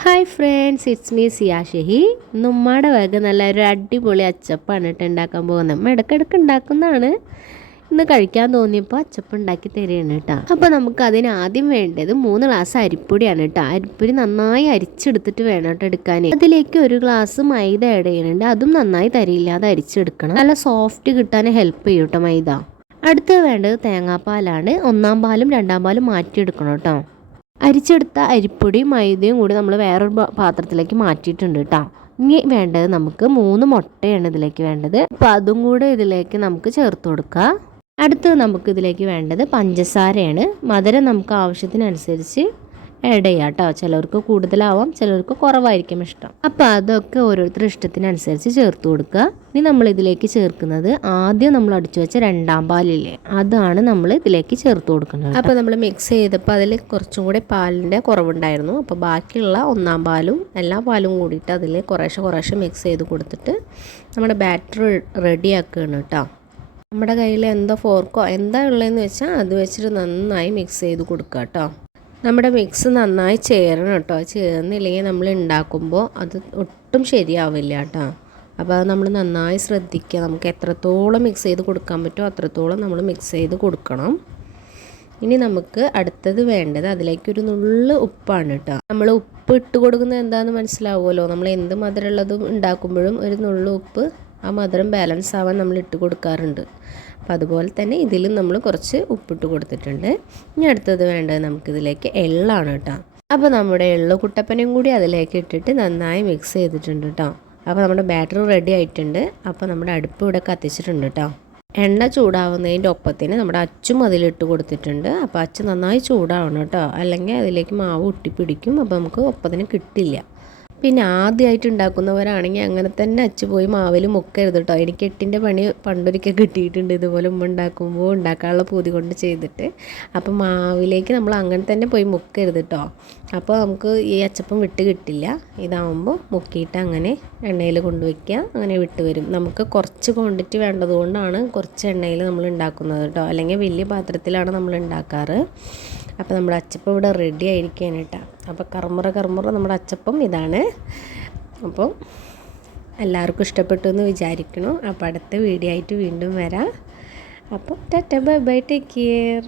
Hi friends, it's me Siya Shahi. ഉമ്മയുടെ വക നല്ലൊരു അടിപൊളി അച്ചപ്പാണ് കേട്ടോ ഉണ്ടാക്കാൻ പോകുന്നത്. നമ്മൾ ഇടയ്ക്കിടയ്ക്ക് ഉണ്ടാക്കുന്നതാണ്. ഇന്ന് കഴിക്കാൻ തോന്നിയപ്പോൾ അച്ചപ്പം ഉണ്ടാക്കി തരികയാണ് കേട്ടോ. അപ്പോൾ നമുക്ക് അതിന് ആദ്യം വേണ്ടത് 3 ഗ്ലാസ് അരിപ്പൊടിയാണ് കേട്ടോ. അരിപ്പൊടി നന്നായി അരിച്ചെടുത്തിട്ട് വേണം കേട്ടോ എടുക്കാൻ. അതിലേക്ക് 1 ഗ്ലാസ് മൈദ ആഡ് ചെയ്യുന്നുണ്ട്. അതും നന്നായി തരിയില്ലാതെ അരിച്ചെടുക്കണം. നല്ല സോഫ്റ്റ് കിട്ടാൻ ഹെൽപ്പ് ചെയ്യും കേട്ടോ മൈദ. അടുത്ത് വേണ്ടത് തേങ്ങാപ്പാലാണ്. 1-ാം പാലും 2-ാം പാലും മാറ്റിയെടുക്കണം കേട്ടോ. അരിച്ചെടുത്ത അരിപ്പൊടിയും മൈദയും കൂടി നമ്മൾ വേറൊരു പാത്രത്തിലേക്ക് മാറ്റിയിട്ടുണ്ട് കേട്ടോ. ഇനി വേണ്ടത് നമുക്ക് 3 മുട്ടയാണ് ഇതിലേക്ക് വേണ്ടത്. അപ്പോൾ അതും കൂടെ ഇതിലേക്ക് നമുക്ക് ചേർത്ത് കൊടുക്കാം. അടുത്ത് നമുക്ക് ഇതിലേക്ക് വേണ്ടത് പഞ്ചസാരയാണ്. മധുരം നമുക്ക് ആവശ്യത്തിനനുസരിച്ച് ആഡ് ചെയ്യാം കേട്ടോ. ചിലർക്ക് കൂടുതലാവാം, ചിലർക്ക് കുറവായിരിക്കും ഇഷ്ടം. അപ്പോൾ അതൊക്കെ ഓരോരുത്തരുടെ ഇഷ്ടത്തിനനുസരിച്ച് ചേർത്ത് കൊടുക്കുക. ഇനി നമ്മൾ ഇതിലേക്ക് ചേർക്കുന്നത് ആദ്യം നമ്മൾ അടിച്ചു വെച്ച 2-ാം പാലില്ലേ, അതാണ് നമ്മൾ ഇതിലേക്ക് ചേർത്ത് കൊടുക്കുന്നത്. അപ്പോൾ നമ്മൾ മിക്സ് ചെയ്തപ്പോൾ അതിൽ കുറച്ചും കൂടി പാലിൻ്റെ കുറവുണ്ടായിരുന്നു. അപ്പോൾ ബാക്കിയുള്ള 1-ാം പാലും എല്ലാ പാലും കൂടിയിട്ട് അതിൽ കുറേശ്ശെ മിക്സ് ചെയ്ത് കൊടുത്തിട്ട് നമ്മുടെ ബാറ്റർ റെഡിയാക്കുകയാണ് കേട്ടോ. നമ്മുടെ കയ്യിൽ എന്താ ഫോർക്കോ എന്താ ഉള്ളതെന്ന് വെച്ചാൽ അത് വെച്ചിട്ട് നന്നായി മിക്സ് ചെയ്ത് കൊടുക്കുക കേട്ടോ. നമ്മുടെ മിക്സ് നന്നായി ചേരണം കേട്ടോ. ചേർന്നില്ലെങ്കിൽ നമ്മൾ ഉണ്ടാക്കുമ്പോൾ അത് ഒട്ടും ശരിയാവില്ല കേട്ടോ. അപ്പോൾ അത് നമ്മൾ നന്നായി ശ്രദ്ധിക്കുക. നമുക്ക് എത്രത്തോളം മിക്സ് ചെയ്ത് കൊടുക്കാൻ പറ്റുമോ അത്രത്തോളം നമ്മൾ മിക്സ് ചെയ്ത് കൊടുക്കണം. ഇനി നമുക്ക് അടുത്തത് വേണ്ടത് അതിലേക്കൊരു നുള്ള് ഉപ്പാണ് കേട്ടോ. നമ്മൾ ഉപ്പ് ഇട്ട് കൊടുക്കുന്നത് എന്താണെന്ന് മനസ്സിലാവുമല്ലോ. നമ്മൾ എന്ത് മധുരമുള്ളതും ഉണ്ടാക്കുമ്പോഴും ഒരു നുള്ള് ഉപ്പ് ആ മധുരം ബാലൻസ് ആവാൻ നമ്മൾ ഇട്ട് കൊടുക്കാറുണ്ട്. അപ്പോൾ അതുപോലെ തന്നെ ഇതിലും നമ്മൾ കുറച്ച് ഉപ്പിട്ട് കൊടുത്തിട്ടുണ്ട്. ഇനി അടുത്തത് വേണ്ടത് നമുക്കിതിലേക്ക് എള്ളാണ് കേട്ടോ. അപ്പോൾ നമ്മുടെ എള്ള് കുട്ടപ്പനയും കൂടി അതിലേക്ക് ഇട്ടിട്ട് നന്നായി മിക്സ് ചെയ്തിട്ടുണ്ട് കേട്ടോ. അപ്പോൾ നമ്മുടെ ബാറ്റർ റെഡി ആയിട്ടുണ്ട്. അപ്പോൾ നമ്മുടെ അടുപ്പ് ഇവിടെ കത്തിച്ചിട്ടുണ്ട് കേട്ടോ. എണ്ണ ചൂടാവുന്നതിൻ്റെ ഒപ്പത്തിന് നമ്മുടെ അച്ചും അതിലിട്ട് കൊടുത്തിട്ടുണ്ട്. അപ്പോൾ അച്ച് നന്നായി ചൂടാവണം കേട്ടോ, അല്ലെങ്കിൽ അതിലേക്ക് മാവ് ഒട്ടിപ്പിടിക്കും. അപ്പോൾ നമുക്ക് ഒപ്പത്തിന് കിട്ടില്ല. പിന്നെ ആദ്യമായിട്ട് ഉണ്ടാക്കുന്നവരാണെങ്കിൽ അങ്ങനെ തന്നെ അച്ചു പോയി മാവിൽ മുക്കരുത് കേട്ടോ. എനിക്ക് 8ൻ്റെ പണി പണ്ടൊരിക്കൽ കിട്ടിയിട്ടുണ്ട് ഇതുപോലെ ഉമ്മ ഉണ്ടാക്കുമ്പോൾ ഉണ്ടാക്കാനുള്ള പൂതി കൊണ്ട് ചെയ്തിട്ട്. അപ്പോൾ മാവിലേക്ക് നമ്മൾ അങ്ങനെ തന്നെ പോയി മുക്കരുത് കേട്ടോ. അപ്പോൾ നമുക്ക് ഈ അച്ചപ്പം വിട്ട് കിട്ടില്ല. ഇതാവുമ്പോൾ മുക്കിയിട്ട് അങ്ങനെ എണ്ണയിൽ കൊണ്ടുവയ്ക്കുക, അങ്ങനെ വിട്ട് വരും. നമുക്ക് കുറച്ച് ക്വാണ്ടിറ്റി വേണ്ടതുകൊണ്ടാണ് കുറച്ച് എണ്ണയിൽ നമ്മൾ ഉണ്ടാക്കുന്നത് കേട്ടോ. അല്ലെങ്കിൽ വലിയ പാത്രത്തിലാണ് നമ്മൾ ഉണ്ടാക്കാറ്. അപ്പോൾ നമ്മുടെ അച്ചപ്പം ഇവിടെ റെഡി ആയിരിക്കുകയാണ് കേട്ടോ. അപ്പോൾ കറുമുറ നമ്മുടെ അച്ചപ്പം ഇതാണ്. അപ്പോൾ എല്ലാവർക്കും ഇഷ്ടപ്പെട്ടു എന്ന് വിചാരിക്കണം. അപ്പോൾ അടുത്ത വീഡിയോ ആയിട്ട് വീണ്ടും വരാം. അപ്പോൾ Tata bye bye, take care.